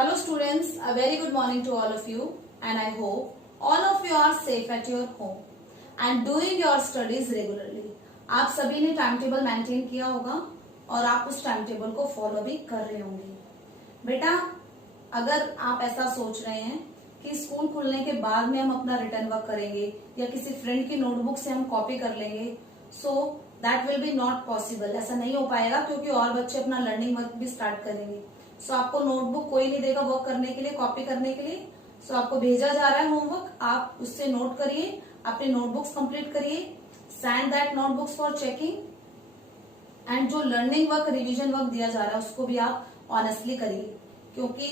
Hello students, a very good morning to all of you and I hope all of you are safe at your home and doing your studies regularly. आप सभी ने time table maintain किया होगा और आप उस time table को follow भी कर रहे होंगे। बेटा, अगर आप ऐसा सोच रहे हैं कि स्कूल खुलने के बाद में हम अपना रिटर्न वर्क करेंगे या किसी फ्रेंड की नोटबुक से हम कॉपी कर लेंगे, so that will be not possible. ऐसा नहीं हो पाएगा क्योंकि और बच्चे अपना लर्निंग वर्क भी स्टार्ट करेंगे। सो आपको नोटबुक कोई नहीं देगा वर्क करने के लिए, कॉपी करने के लिए। सो आपको भेजा जा रहा है होमवर्क, आप उससे नोट करिए, अपने नोटबुक्स कंप्लीट करिए, send that notebooks for checking and जो लर्निंग वर्क, रिवीजन वर्क दिया जा रहा है उसको भी आप ऑनेस्टली करिए। क्योंकि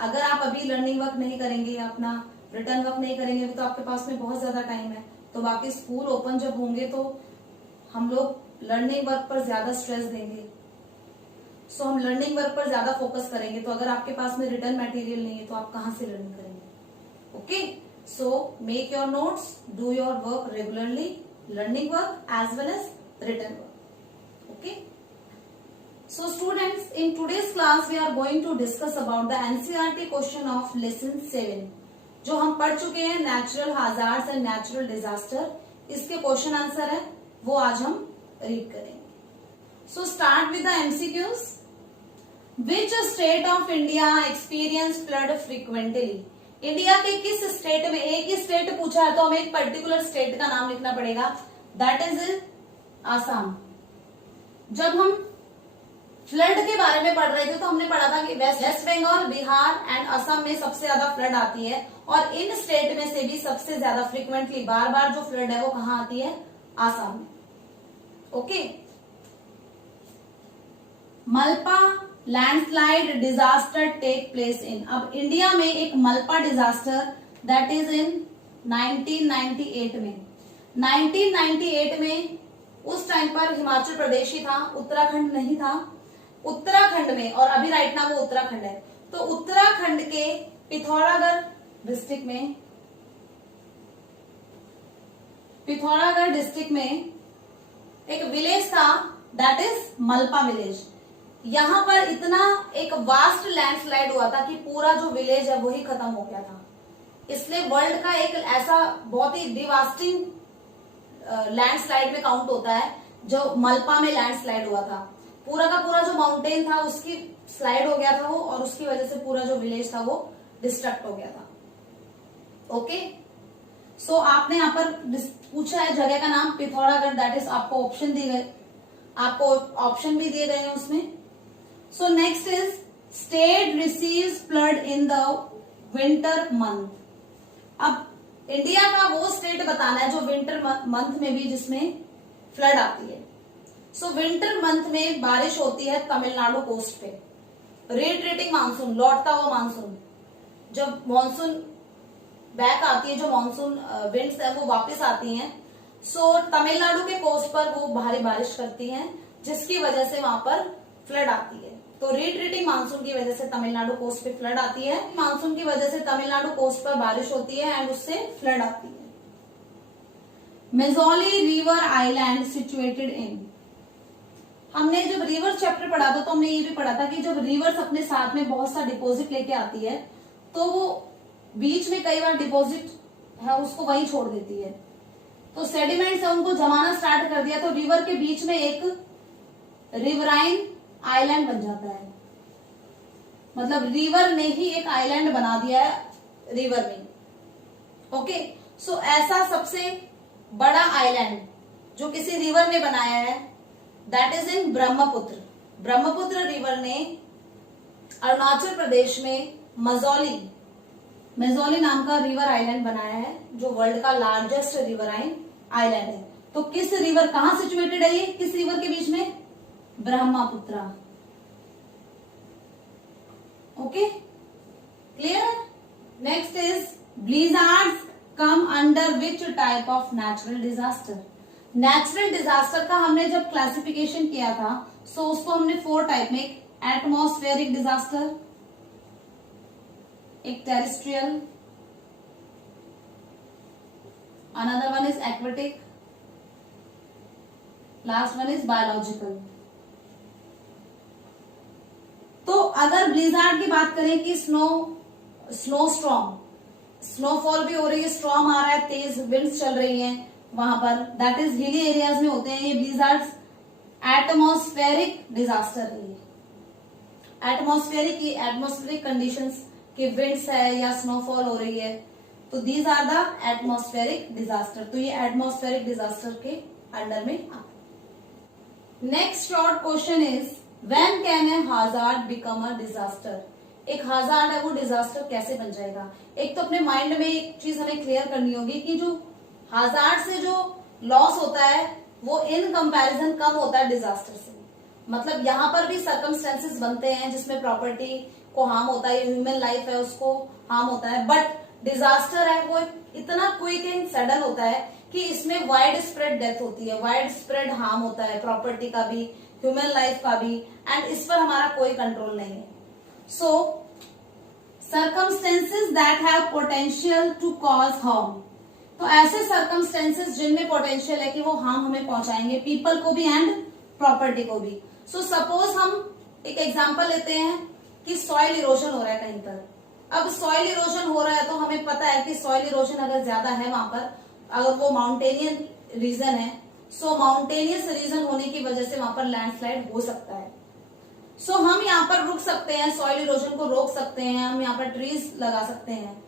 अगर आप अभी लर्निंग वर्क नहीं करेंगे, अपना रिटर्न वर्क नहीं करेंगे तो आपके पास में बहुत ज्यादा टाइम है। तो बाकी स्कूल ओपन जब होंगे तो हम लोग लर्निंग वर्क पर ज्यादा स्ट्रेस देंगे। सो हम लर्निंग वर्क पर ज्यादा फोकस करेंगे। तो अगर आपके पास में रिटर्न मटेरियल नहीं है तो आप कहां से लर्निंग करेंगे? Okay, so make your notes, do your work regularly, learning work as well as return work. Okay, so students, in today's class we are going to discuss about the NCERT question of lesson 7 जो हम पढ़ चुके हैं, natural हाजार्ड्स and natural disaster. इसके question answer है वो आज हम रीड करेंगे। So start with the MCQs. Which state of India experience flood frequently? India के किस स्टेट में, एक ही स्टेट पूछा है तो हमें एक पर्टिकुलर स्टेट का नाम लिखना पड़ेगा, दैट इज आसाम। जब हम फ्लड के बारे में पढ़ रहे थे तो हमने पढ़ा था कि वेस्ट बंगाल, बिहार एंड असम में सबसे ज्यादा फ्लड आती है और इन स्टेट में से भी सबसे ज्यादा फ्रीक्वेंटली बार बार जो फ्लड है वो कहाँ आती है? आसाम में। Okay, Malpa landslide disaster take place in. अब इंडिया में एक Malpa disaster that is in 1998 में। 1998 में उस टाइम पर हिमाचल प्रदेश ही था, उत्तराखंड नहीं था। उत्तराखंड में, और अभी राइट नाउ वो उत्तराखंड है, तो उत्तराखंड के पिथौरागढ़ डिस्ट्रिक्ट में, पिथौरागढ़ डिस्ट्रिक्ट में एक विलेज था दैट इज मलपा विलेज। यहां पर इतना एक वास्ट लैंडस्लाइड हुआ था कि पूरा जो विलेज है वही खत्म हो गया था। इसलिए वर्ल्ड का एक ऐसा बहुत ही डिवास्टिंग लैंडस्लाइड में काउंट होता है जो मलपा में लैंडस्लाइड हुआ था। पूरा का पूरा जो माउंटेन था उसकी स्लाइड हो गया था वो, और उसकी वजह से पूरा जो विलेज था वो डिस्ट्रक्ट हो गया था। ओके, सो आपने यहाँ पर पूछा है जगह का नाम पिथौरागढ़, दैट इज आपको ऑप्शन दिए गए, आपको ऑप्शन भी दिए गए हैं उसमें। So next is state receives flood in the winter month. अब इंडिया का वो स्टेट बताना है जो विंटर मंथ में भी जिसमें फ्लड आती है। सो विंटर मंथ में बारिश होती है तमिलनाडु कोस्ट पे। रिट्रीटिंग मानसून, लौटता हुआ मानसून, जब मानसून बैक आती है, जो मानसून विंड्स है वो वापस आती हैं, सो तमिलनाडु के कोस्ट पर वो भारी बारिश करती हैं जिसकी वजह से वहां पर फ्लड आती है। तो रिट्रीटिंग मानसून की वजह से तमिलनाडु कोस्ट पे फ्लड आती है। मानसून की वजह से तमिलनाडु कोस्ट पर बारिश होती है एंड उससे फ्लड आती है। मेजोली रिवर आइलैंड सिचुएटेड इन। हमने जब रिवर चैप्टर पढ़ा था तो हमने ये भी पढ़ा था कि जब रिवर्स अपने साथ में बहुत सा डिपॉजिट लेके आती है तो वो बीच में कई बार डिपॉजिट है उसको वहीं छोड़ देती है, तो सेडिमेंट्स है उनको जमाना स्टार्ट कर दिया, तो रिवर के बीच में एक रिवराइन आइलैंड बन जाता है। मतलब रिवर ने ही एक आइलैंड बना दिया है रिवर में। ओके, सो ऐसा सबसे बड़ा आइलैंड जो किसी रिवर ने बनाया है that is in Brahmaputra. Brahmaputra river ने अरुणाचल प्रदेश में मेजोली नाम का रिवर आइलैंड बनाया है जो वर्ल्ड का लार्जेस्ट रिवराइन आइलैंड है। तो किस रिवर, कहां सिचुएटेड है ये, किस रिवर के बीच में? Brahmaputra. Okay, clear? Next is blizzards come under which type of natural disaster. Natural disaster का हमने जब क्लासिफिकेशन किया था सो उसको हमने 4 टाइप में, एटमॉस्फेरिक डिजास्टर, एक terrestrial, another one is aquatic, last one is biological. तो अगर ब्लिजार्ड की बात करें कि स्नो स्टॉर्म, स्नोफॉल भी हो रही है, स्टॉर्म आ रहा है, तेज विंड्स चल रही हैं वहां पर, दैट इज हिली एरियाज में होते हैं ये ब्लिजार्ड्स। एटमॉस्फेरिक डिजास्टर है ये, एटमॉस्फेरिक कंडीशंस के विंड्स है या स्नोफॉल हो रही है, तो these are the atmospheric disaster. तो ये एटमॉस्फेरिक डिजास्टर के अंडर में आते। Next short question is when can a hazard become a disaster. एक हाजार्ड है वो डिजास्टर कैसे बन जाएगा। एक तो अपने माइंड में एक चीज हमें क्लियर करनी होगी कि जो हाजार्ड से जो लॉस होता है वो इन कंपैरिजन कम होता है डिजास्टर से। मतलब यहाँ पर भी सर्कमस्टेंसेस बनते हैं जिसमें प्रॉपर्टी को हार्म होता है, ह्यूमन लाइफ है उसको हार्म होता है, बट डिजास्टर है वो इतना क्विक एंड सडन होता है कि इसमें वाइड स्प्रेड डेथ होती है, वाइड स्प्रेड हार्म होता है, प्रॉपर्टी का भी, ह्यूमन लाइफ का भी, एंड इस पर हमारा कोई कंट्रोल नहीं है। So circumstances that have potential to cause harm, तो ऐसे सर्कमस्टेंसेस जिनमें पोटेंशियल है कि वो हार्म हमें पहुंचाएंगे, पीपल को भी एंड प्रॉपर्टी को भी। सो सपोज हम एक एग्जांपल लेते हैं कि सॉइल इरोजन हो रहा है कहीं पर। अब सॉइल इरोजन हो रहा है तो हमें पता है कि सॉइल इरोजन अगर ज्यादा है वहां पर, अगर वो माउंटेनियन रीजन है, सो माउंटेनियस रीजन होने की वजह से वहां पर लैंडस्लाइड हो सकता है। सो हम यहाँ पर रुक सकते हैं, सॉइल इरोजन को रोक सकते हैं, हम यहाँ पर ट्रीज लगा सकते हैं।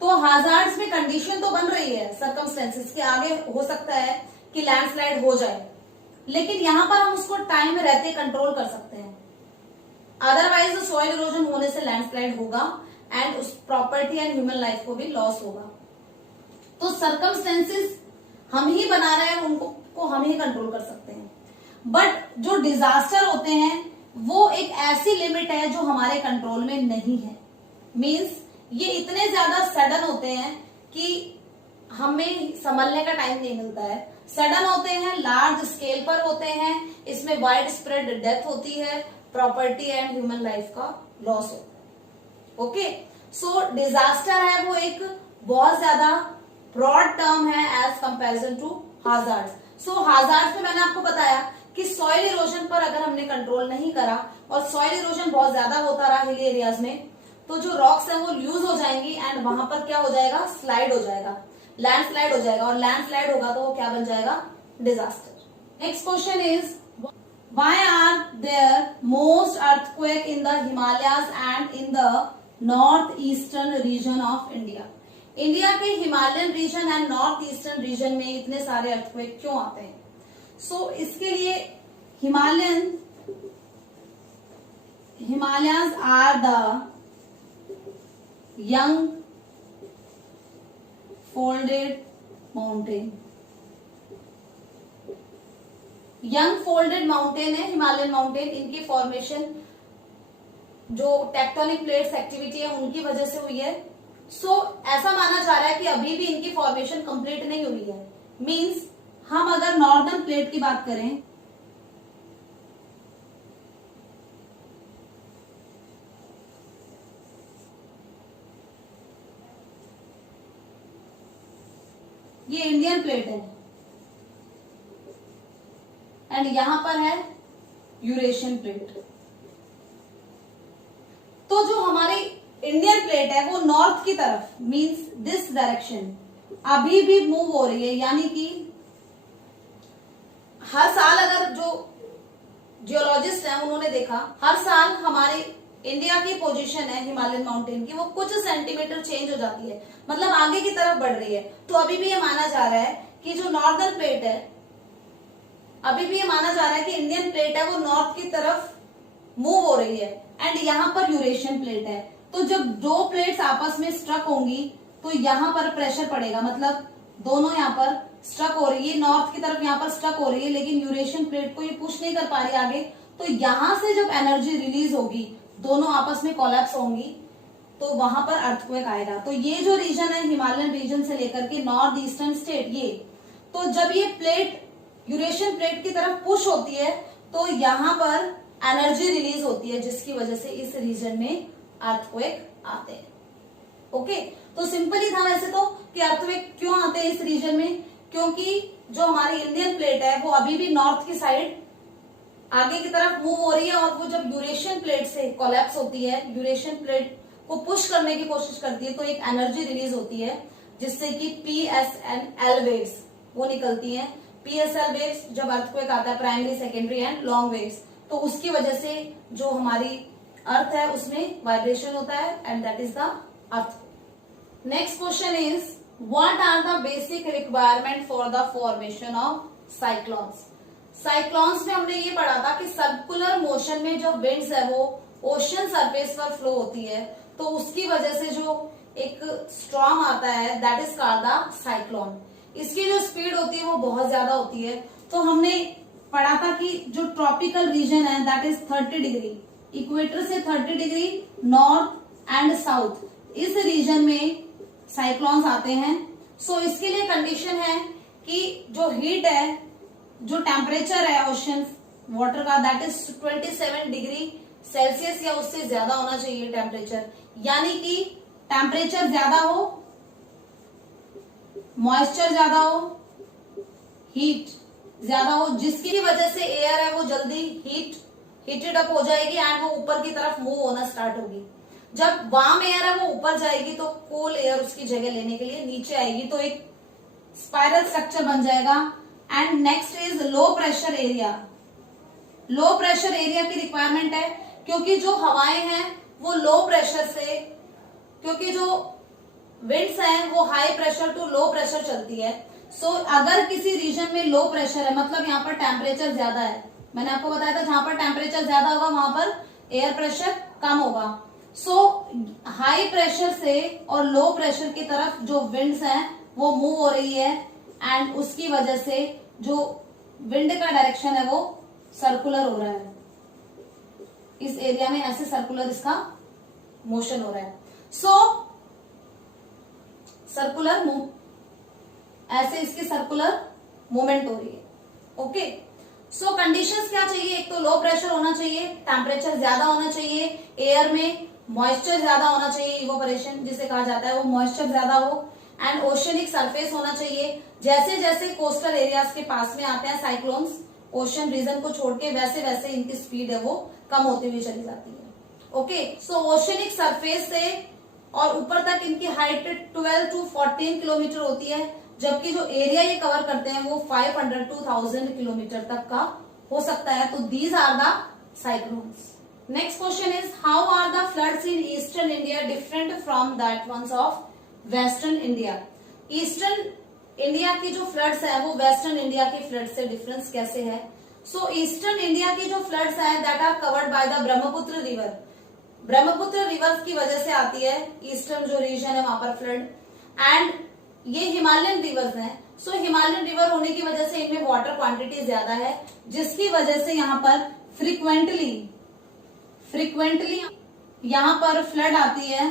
तो हाजार्ड्स में कंडीशन तो बन रही है सर्कमस्टेंसेस के आगे हो सकता है कि लैंडस्लाइड हो जाए, लेकिन यहाँ पर हम उसको टाइम में रहते कंट्रोल कर सकते हैं। अदरवाइज सॉइल इरोजन होने से लैंडस्लाइड होगा एंड उस प्रॉपर्टी एंड ह्यूमन लाइफ को भी लॉस होगा। तो सर्कमस्टेंसेस हम ही बना रहे हैं, उनको हम ही कंट्रोल कर सकते हैं। बट जो डिजास्टर होते हैं वो एक ऐसी लिमिट है जो हमारे कंट्रोल में नहीं है। मींस ये इतने ज्यादा सडन होते हैं कि हमें संभलने का टाइम नहीं मिलता है। सडन होते हैं, लार्ज स्केल पर होते हैं, इसमें वाइड स्प्रेड डेथ होती है, प्रॉपर्टी एंड ह्यूमन लाइफ का लॉस होता है। ओके, सो डिजास्टर है वो एक बहुत ज्यादा ब्रॉड टर्म है एज कंपैरिजन टू हाजार्ड्स। सो हाजार्ड्स में मैंने आपको बताया कि सॉइल इरोजन पर अगर हमने कंट्रोल नहीं करा और सॉइल इरोजन बहुत ज्यादा होता रहा हिली एरियाज में, तो जो रॉक्स है वो लूज हो जाएंगी एंड वहां पर क्या हो जाएगा, स्लाइड हो जाएगा, लैंडस्लाइड हो जाएगा, और लैंडस्लाइड होगा तो वो क्या बन जाएगा, disaster. Next question is why are there most earthquake in the Himalayas and in the northeastern region of India? India के Himalayan region and north eastern region में इतने सारे अर्थक्वेक क्यों आते हैं? सो इसके लिए Himalayas are the young folded mountain. Young folded mountain है हिमालयन माउंटेन, इनकी फॉर्मेशन जो टेक्टोनिक प्लेट्स एक्टिविटी है उनकी वजह से हुई है। सो ऐसा माना जा रहा है कि अभी भी इनकी फॉर्मेशन कंप्लीट नहीं हुई है। मींस हम अगर नॉर्दर्न प्लेट की बात करें, ये इंडियन प्लेट है एंड यहां पर है यूरेशियन प्लेट। तो जो हमारी इंडियन प्लेट है वो नॉर्थ की तरफ, मींस दिस डायरेक्शन, अभी भी मूव हो रही है। यानी कि हर साल अगर जो जियोलॉजिस्ट हैं उन्होंने देखा, हर साल हमारे इंडिया की पोजीशन है हिमालयन माउंटेन की वो कुछ सेंटीमीटर चेंज हो जाती है, मतलब आगे की तरफ बढ़ रही है। तो अभी भी ये माना जा रहा है कि जो नॉर्दर्न प्लेट है, अभी भी ये माना जा रहा है कि इंडियन प्लेट है वो नॉर्थ की तरफ मूव हो रही है एंड यहाँ पर यूरेशियन प्लेट है। तो जब दो प्लेट्स आपस में स्ट्रक होंगी तो यहाँ पर प्रेशर पड़ेगा, मतलब दोनों यहाँ पर स्ट्रक हो रही है, नॉर्थ की तरफ यहाँ पर स्ट्रक हो रही है, लेकिन यूरेशियन प्लेट को ये पुश नहीं कर पा रही आगे। तो यहाँ से जब एनर्जी रिलीज होगी, दोनों आपस में कोलैप्स होंगी, तो वहां पर अर्थक्वेक आएगा। तो ये जो रीजन है हिमालयन रीजन से लेकर के नॉर्थ ईस्टर्न स्टेट, ये तो जब ये प्लेट यूरेशियन प्लेट की तरफ पुश होती है तो यहाँ पर एनर्जी रिलीज होती है, जिसकी वजह से इस रीजन में अर्थक्वेक आते हैं। ओके, तो सिंपली था वैसे तो कि अर्थक्वेक क्यों आते हैं इस रीजन में, क्योंकि जो हमारी इंडियन प्लेट है वो अभी भी नॉर्थ की साइड आगे की तरफ मूव हो रही है और वो जब यूरेशियन प्लेट से कोलैप्स होती है, यूरेशियन प्लेट को पुश करने की कोशिश करती है, तो एक एनर्जी रिलीज होती है जिससे कि PSNL वेव्स वो निकलती हैं। PSL वेव्स जब अर्थक्वेक आता है, primary, secondary and long waves, तो उसकी वजह से जो हमारी अर्थ है उसमें वाइब्रेशन होता है and that is the earth. Next question is what are the basic requirement for the formation of cyclones. Cyclones में हमने ये पढ़ा था कि सर्कुलर मोशन में जो विंड्स है वो ओशन सरफेस पर फ्लो होती है, तो उसकी वजह से जो एक स्ट्रॉम आता है that is called the cyclone. इसकी जो स्पीड होती है वो बहुत ज्यादा होती है। तो हमने पढ़ा था कि जो ट्रॉपिकल रीजन है दैट इज 30 डिग्री, इक्वेटर से 30 डिग्री नॉर्थ एंड साउथ, इस रीजन में साइक्लोन्स आते हैं। सो इसके लिए कंडीशन है कि जो हीट है, जो टेम्परेचर है ओशन वाटर का दैट इज 27 डिग्री सेल्सियस या उससे ज्यादा होना चाहिए टेम्परेचर, यानी कि टेम्परेचर ज्यादा हो, मॉइस्चर ज्यादा हो, हीट ज्यादा हो, जिसकी वजह से एयर है वो जल्दी हीटेड अप हो जाएगी एंड वो ऊपर की तरफ मूव होना स्टार्ट होगी। जब वार्म एयर है वो ऊपर जाएगी तो कोल्ड एयर उसकी जगह लेने के लिए नीचे आएगी, तो एक स्पाइरल स्ट्रक्चर बन जाएगा। And next is low pressure area. Low pressure area की रिक्वायरमेंट है क्योंकि जो हवाएं हैं वो लो प्रेशर से, क्योंकि जो विंड्स हैं वो high pressure to low pressure चलती है। सो अगर किसी रीजन में लो प्रेशर है मतलब यहाँ पर टेम्परेचर ज्यादा है, मैंने आपको बताया था जहां पर टेम्परेचर ज्यादा होगा वहां पर एयर प्रेशर कम होगा। सो हाई प्रेशर से और लो प्रेशर की तरफ जो विंड्स हैं वो मूव हो रही है एंड उसकी वजह से जो विंड का डायरेक्शन है वो सर्कुलर हो रहा है। इस एरिया में ऐसे सर्कुलर इसका मोशन हो रहा है। सो सर्कुलर मूव, ऐसे इसकी सर्कुलर मूवमेंट हो रही है। ओके, सो कंडीशंस क्या चाहिए, एक तो लो प्रेशर होना चाहिए, टेम्परेचर ज्यादा होना चाहिए, एयर में मॉइस्चर ज्यादा होना चाहिए, इवोपरेशन जिसे कहा जाता है वो मॉइस्चर ज्यादा हो, एंड ओशनिक सरफेस होना चाहिए। जैसे जैसे कोस्टल एरियाज के पास में आते हैं साइक्लोन्स ओशन रीजन को छोड़ के, वैसे वैसे इनकी स्पीड है वो कम होती हुई चली जाती है। ओके, सो ओशनिक सरफेस से और ऊपर तक इनकी हाइट 12 to 14 किलोमीटर होती है, जबकि जो एरिया ये कवर करते हैं वो 500 to 1000 किलोमीटर तक का हो सकता है। तो these are the cyclones. Next question is how are the floods in eastern India different from that ones of western India. Eastern India की जो फ्लड्स है वो वेस्टर्न इंडिया की फ्लड से डिफरेंस कैसे है। सो ईस्टर्न इंडिया की जो फ्लड्स है that are covered by the Brahmaputra river. Brahmaputra river की वजह से आती है ईस्टर्न जो रीजन है वहां पर फ्लड, एंड ये हिमालयन रिवर्स हैं। सो हिमालयन रिवर होने की वजह से इनमें वाटर क्वांटिटी ज्यादा है, जिसकी वजह से यहाँ पर फ्रिक्वेंटली यहाँ पर फ्लड आती है,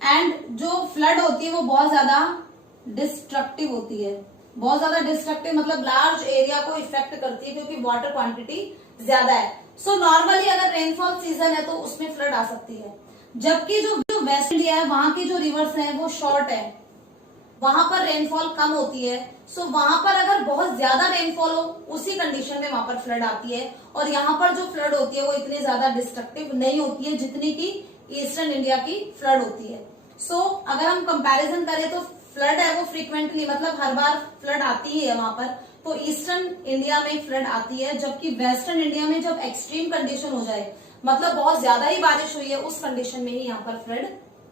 एंड जो फ्लड होती है वो बहुत ज्यादा डिस्ट्रक्टिव होती है। बहुत ज्यादा डिस्ट्रक्टिव मतलब लार्ज एरिया को इफेक्ट करती है क्योंकि वाटर क्वांटिटी ज्यादा है। सो नॉर्मली अगर रेनफॉल सीजन है तो उसमें फ्लड आ सकती है, जबकि जो वेस्ट इंडिया है वहां की जो रिवर्स है वो शॉर्ट है, वहां पर रेनफॉल कम होती है। सो वहां पर अगर बहुत ज्यादा रेनफॉल हो उसी कंडीशन में वहां पर फ्लड आती है, और यहाँ पर जो फ्लड होती है वो इतनी ज्यादा डिस्ट्रक्टिव नहीं होती है जितनी की ईस्टर्न इंडिया की फ्लड होती है। सो अगर हम कंपैरिजन करें तो फ्लड है वो फ्रीक्वेंटली मतलब हर बार फ्लड आती ही है वहां पर, तो ईस्टर्न इंडिया में फ्लड आती है, जबकि वेस्टर्न इंडिया में जब एक्सट्रीम कंडीशन हो जाए मतलब बहुत ज्यादा ही बारिश हुई है उस कंडीशन में ही यहाँ पर फ्लड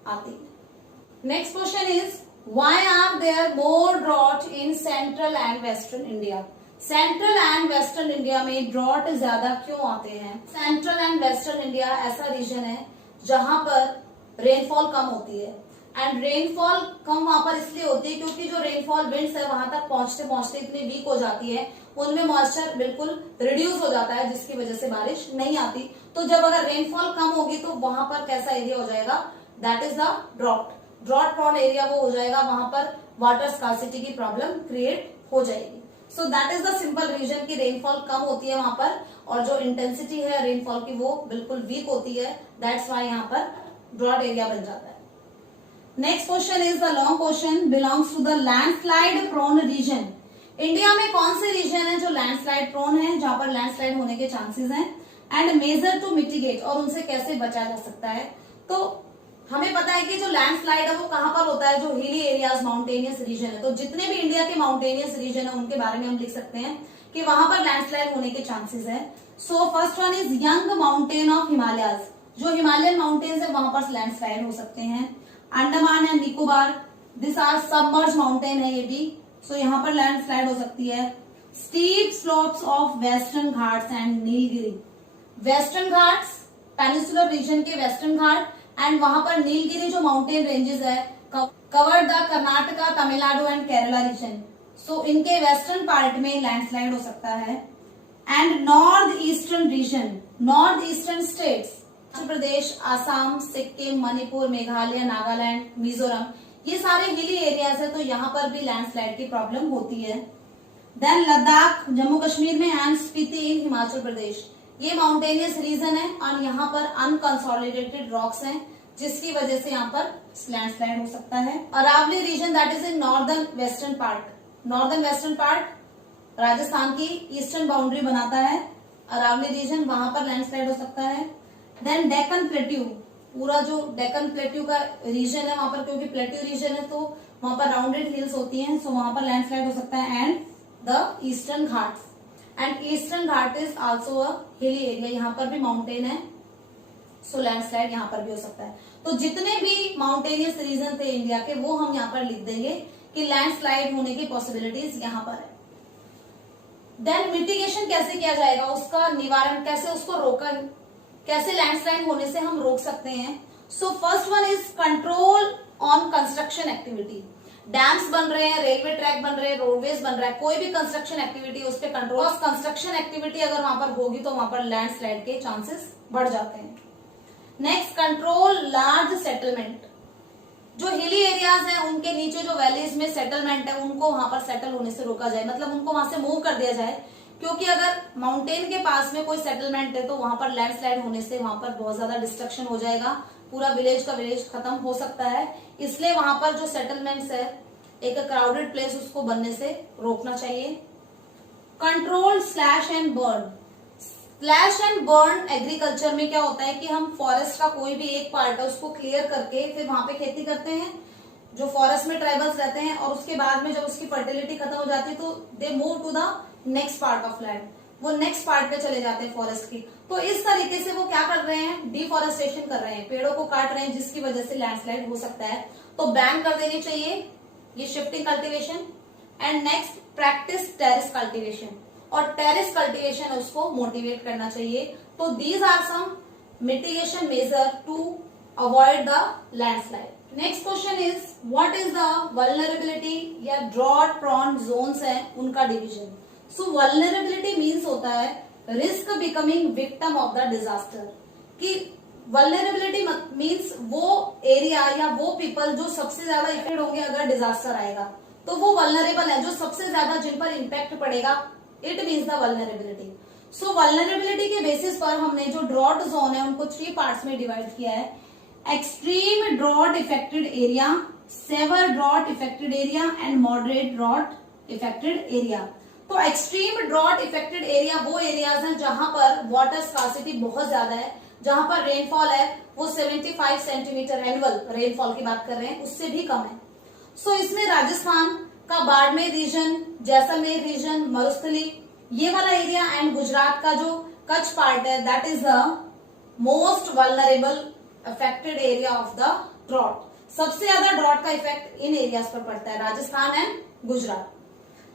आती है। Next question is why are there more drought in central and western India. Central and western India में ड्रॉट ज्यादा क्यों आते हैं। सेंट्रल एंड वेस्टर्न इंडिया ऐसा रीजन है जहां पर रेनफॉल कम होती है, एंड रेनफॉल कम वहां पर इसलिए होती है क्योंकि जो रेनफॉल विंड्स है वहां तक पहुंचते पहुंचते इतनी वीक हो जाती है, उनमें मॉइस्चर बिल्कुल रिड्यूस हो जाता है जिसकी वजह से बारिश नहीं आती। तो जब अगर रेनफॉल कम होगी तो वहां पर कैसा एरिया हो जाएगा, that is the drought prone area वो हो जाएगा, वहां पर वाटर स्कार्सिटी की प्रॉब्लम क्रिएट हो जाएगी। So that is the simple reason कि रेनफॉल कम होती है वहां पर और जो इंटेंसिटी है रेनफॉल की वो बिल्कुल वीक होती है, दैट्स वाई यहाँ पर ड्रॉट एरिया बन जाता है। Next question is the long question belongs to the landslide prone region. India में कौन से रीजन है जो लैंडस्लाइड प्रोन है, जहां पर लैंडस्लाइड होने के चांसेस हैं, एंड मेजर टू मिटिगेट, और उनसे कैसे बचा जा सकता है। तो हमें पता है कि जो लैंडस्लाइड है वो कहां पर होता है, जो हिली एरियाज माउंटेनियस रीजन है। तो जितने भी इंडिया के माउंटेनियस रीजन है उनके बारे में हम लिख सकते हैं कि वहां पर लैंडस्लाइड होने के चांसेस है। So first one is young mountain of Himalayas, जो हिमालयन माउंटेन्स है वहां पर लैंडस्लाइड हो सकते हैं। Andaman and Nicobar, this are submerge mountain है ये भी, सो यहाँ पर लैंडस्लाइड हो सकती है। Steep slopes of western Ghats and Nilgiri, western Ghats peninsular region के वेस्टर्न घाट एंड वहां पर नीलगिरी जो माउंटेन रेंजेस है cover the Karnataka, Tamil Nadu and Kerala region, so इनके वेस्टर्न पार्ट में लैंडस्लाइड हो सकता है। And north eastern region, north eastern states, Uttar Pradesh, Assam, Sikkim, Manipur, Meghalaya, Nagaland, Mizoram, ये सारे हिली एरियाज है, तो यहाँ पर भी लैंडस्लाइड की प्रॉब्लम होती है। देन लद्दाख जम्मू कश्मीर में एंड स्पीति इन हिमाचल प्रदेश, ये माउंटेनियस रीजन है और यहाँ पर अनकंसोलिडेटेड रॉक्स हैं, जिसकी वजह से यहाँ पर लैंडस्लाइड हो सकता है। Aravalli region that is in northern western part, northern western part Rajasthan की ईस्टर्न बाउंड्री बनाता है अरावली रीजन, वहां पर लैंडस्लाइड हो सकता है। देन डेक्कन प्लेट्यू, पूरा जो डेक्कन प्लेट्यू का रीजन है वहां पर, क्योंकि प्लेट्यू रीजन है तो वहां पर राउंडेड हिल्स होती हैं, सो वहां पर लैंडस्लाइड हो सकता है। And the eastern Ghats, and eastern Ghat is also a hilly area, यहाँ पर भी माउंटेन है, सो लैंडस्लाइड यहाँ पर भी हो सकता है। तो जितने भी माउंटेनियस रीजन थे इंडिया के वो हम यहाँ पर लिख देंगे कि लैंडस्लाइड होने की पॉसिबिलिटीज यहाँ पर है। देन मिटिगेशन कैसे किया जाएगा, उसका निवारण कैसे, उसको रोका, कैसे लैंडस्लाइड होने से हम रोक सकते हैं। So first one is control on construction activity, dams बन रहे हैं, रेलवे ट्रैक बन रहे हैं, रोडवेज बन रहा है, कोई भी कंस्ट्रक्शन एक्टिविटी उस पर कंट्रोल, कंस्ट्रक्शन एक्टिविटी अगर वहां पर होगी तो वहां पर लैंडस्लाइड के चांसेस बढ़ जाते हैं। नेक्स्ट, कंट्रोल लार्ज सेटलमेंट, जो हिली एरियाज हैं उनके नीचे जो वैलीज में सेटलमेंट है उनको वहां पर सेटल होने से रोका जाए, मतलब उनको वहां से मूव कर दिया जाए, क्योंकि अगर माउंटेन के पास में कोई सेटलमेंट है तो वहां पर लैंडस्लाइड होने से वहां पर बहुत ज्यादा डिस्ट्रक्शन हो जाएगा, पूरा विलेज का विलेज खत्म हो सकता है। इसलिए वहां पर जो सेटलमेंट्स है, एक क्राउडेड प्लेस, उसको बनने से रोकना चाहिए। Control slash and burn, slash and burn agriculture में क्या होता है कि हम फॉरेस्ट का कोई भी एक पार्ट है उसको क्लियर करके फिर वहां पे खेती करते हैं, जो फॉरेस्ट में ट्राइबल्स रहते हैं, और उसके बाद में जब उसकी फर्टिलिटी खत्म हो जाती है तो they move to the next part of land, वो नेक्स्ट पार्ट पे चले जाते हैं फॉरेस्ट की। तो इस तरीके से वो क्या कर रहे हैं, डिफॉरेस्टेशन कर रहे हैं, पेड़ों को काट रहे हैं, जिसकी वजह से लैंडस्लाइड हो सकता है। तो बैन कर देनी चाहिए ये shifting cultivation. And next, practice terrace cultivation, और टेरेस कल्टीवेशन है उसको मोटिवेट करना चाहिए। तो these are some mitigation measure to avoid the landslide. Next question is what is the vulnerability या ड्रॉट प्रॉन जोन्स है उनका डिवीजन। सो वल्नरेबिलिटी मीन्स होता है risk becoming victim of the disaster, कि वल्नरेबिलिटी मीन्स वो area या वो people जो सबसे ज्यादा इफेक्टेड होंगे अगर डिजास्टर आएगा, तो वो वल्नरेबल है, जो सबसे ज्यादा जिन पर इम्पैक्ट पड़ेगा, it means the vulnerability. So vulnerability के बेसिस पर हमने जो ड्रॉट जोन है उनको 3 पार्ट्स में डिवाइड किया है। Extreme drought affected area, severe drought affected area and moderate drought affected area. तो एक्सट्रीम ड्रॉट इफेक्टेड एरिया वो एरियाज हैं जहां पर वाटर स्कार्सिटी बहुत ज्यादा है, जहां पर रेनफॉल है वो 75 सेंटीमीटर एनुअल रेनफॉल की बात कर रहे हैं, उससे भी कम है। सो इसमें राजस्थान का बाड़मेर रीजन, जैसलमेर रीजन, मरुस्थली, ये वाला एरिया, एंड गुजरात का जो कच्छ पार्ट है, that is the most vulnerable affected area of the drought. सबसे ज्यादा ड्रॉट का इफेक्ट इन एरियाज पर पड़ता है, Rajasthan and Gujarat.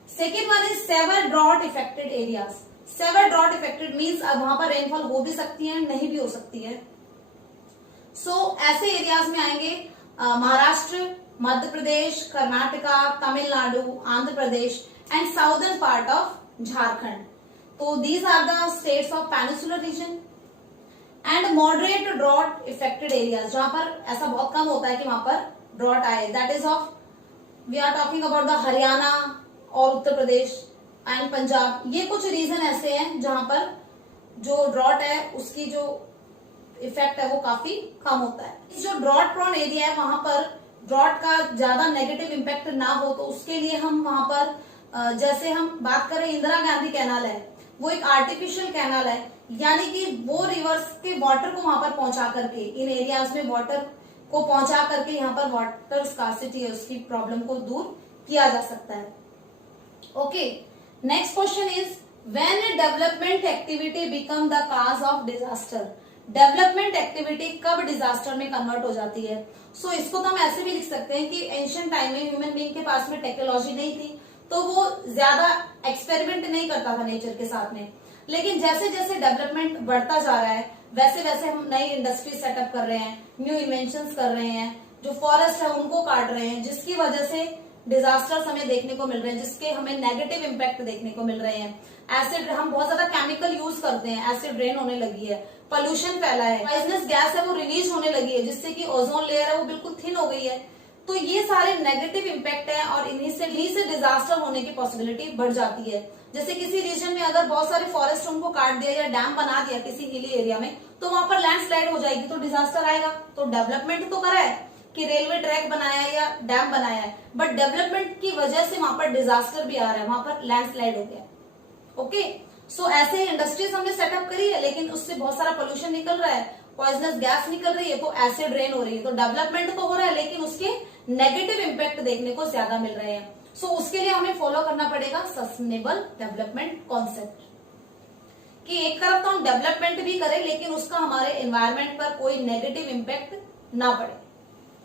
Second one is severe drought affected areas. Severe drought affected means अब वहां पर रेनफॉल हो भी सकती है, नहीं भी हो सकती है। सो ऐसे एरियाज में आएंगे Maharashtra, Madhya Pradesh, Karnataka, Tamil Nadu, Andhra Pradesh and southern part of Jharkhand. तो these are the states of peninsular region. And moderate drought affected areas, जहां पर ऐसा बहुत कम होता है कि वहां पर ड्रॉट आए, that is of we are talking about the Haryana और उत्तर प्रदेश एंड पंजाब। ये कुछ रीजन ऐसे हैं जहां पर जो ड्रॉट है उसकी जो इफेक्ट है वो काफी कम होता है। जो ड्रॉट प्रोन एरिया है वहां पर ड्रॉट का ज्यादा नेगेटिव इम्पैक्ट ना हो, तो उसके लिए हम वहां पर जैसे हम बात करें इंदिरा गांधी कैनाल है, वो एक आर्टिफिशियल कैनाल है, यानी कि वो रिवर्स के वाटर को वहां पर पहुंचा करके, इन एरियाज में वाटर को पहुंचा करके यहाँ पर वाटर स्कार्सिटी है उसकी प्रॉब्लम को दूर किया जा सकता है। Okay, next question is when A development activity become the cause of disaster. Development activity कब डिजास्टर में कन्वर्ट हो जाती है? सो इसको तो हम ऐसे भी लिख सकते हैं कि एंशिएंट टाइम में ह्यूमन बीइंग के पास में टेक्नोलॉजी नहीं थी, तो वो ज्यादा एक्सपेरिमेंट नहीं करता था नेचर के साथ में, लेकिन जैसे जैसे डेवलपमेंट बढ़ता जा रहा है वैसे वैसे हम नई इंडस्ट्री सेटअप कर रहे हैं, न्यू इन्वेंशंस कर रहे हैं, जो फॉरेस्ट है उनको काट रहे हैं, जिसकी वजह से डिजास्टर्स हमें देखने को मिल रहे हैं, जिसके हमें नेगेटिव इम्पैक्ट देखने को मिल रहे हैं। एसिड, हम बहुत ज्यादा केमिकल यूज करते हैं, एसिड रेन होने लगी है, पोल्यूशन फैला है, पॉइजनस गैस है वो रिलीज होने लगी है, जिससे कि ओजोन लेयर है वो बिल्कुल थिन हो गई है। तो ये सारे नेगेटिव इम्पैक्ट है और इन्हीं से डिजास्टर होने की पॉसिबिलिटी बढ़ जाती है। जैसे किसी रीजन में अगर बहुत सारे फॉरेस्ट उनको काट दिया या डैम बना दिया किसी हिली एरिया में, तो वहां पर लैंडस्लाइड हो जाएगी, तो डिजास्टर आएगा। तो डेवलपमेंट तो करा है कि रेलवे ट्रैक बनाया है या डैम बनाया है, बट डेवलपमेंट की वजह से वहां पर डिजास्टर भी आ रहा है, वहां पर लैंडस्लाइड हो गया। ओके, सो ऐसे इंडस्ट्रीज हमने सेटअप करी है, लेकिन उससे बहुत सारा पोल्यूशन निकल रहा है, पॉइजनस गैस निकल रही है, तो एसिड रेन हो रही है। तो डेवलपमेंट तो हो रहा है, लेकिन उसके नेगेटिव इम्पैक्ट देखने को ज्यादा मिल रहे हैं। सो उसके लिए हमें फॉलो करना पड़ेगा सस्टेनेबल डेवलपमेंट कॉन्सेप्ट, कि एक तरफ तो हम डेवलपमेंट भी करें लेकिन उसका हमारे एनवायरमेंट पर कोई नेगेटिव इम्पैक्ट ना पड़े।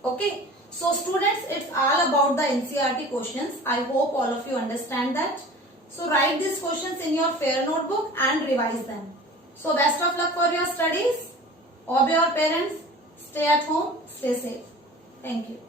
Okay, so students, it's all about the NCERT questions. I hope all of you understand that. So write these questions in your fair notebook and revise them. So best of luck for your studies. Obey your parents. Stay at home. Stay safe. Thank you.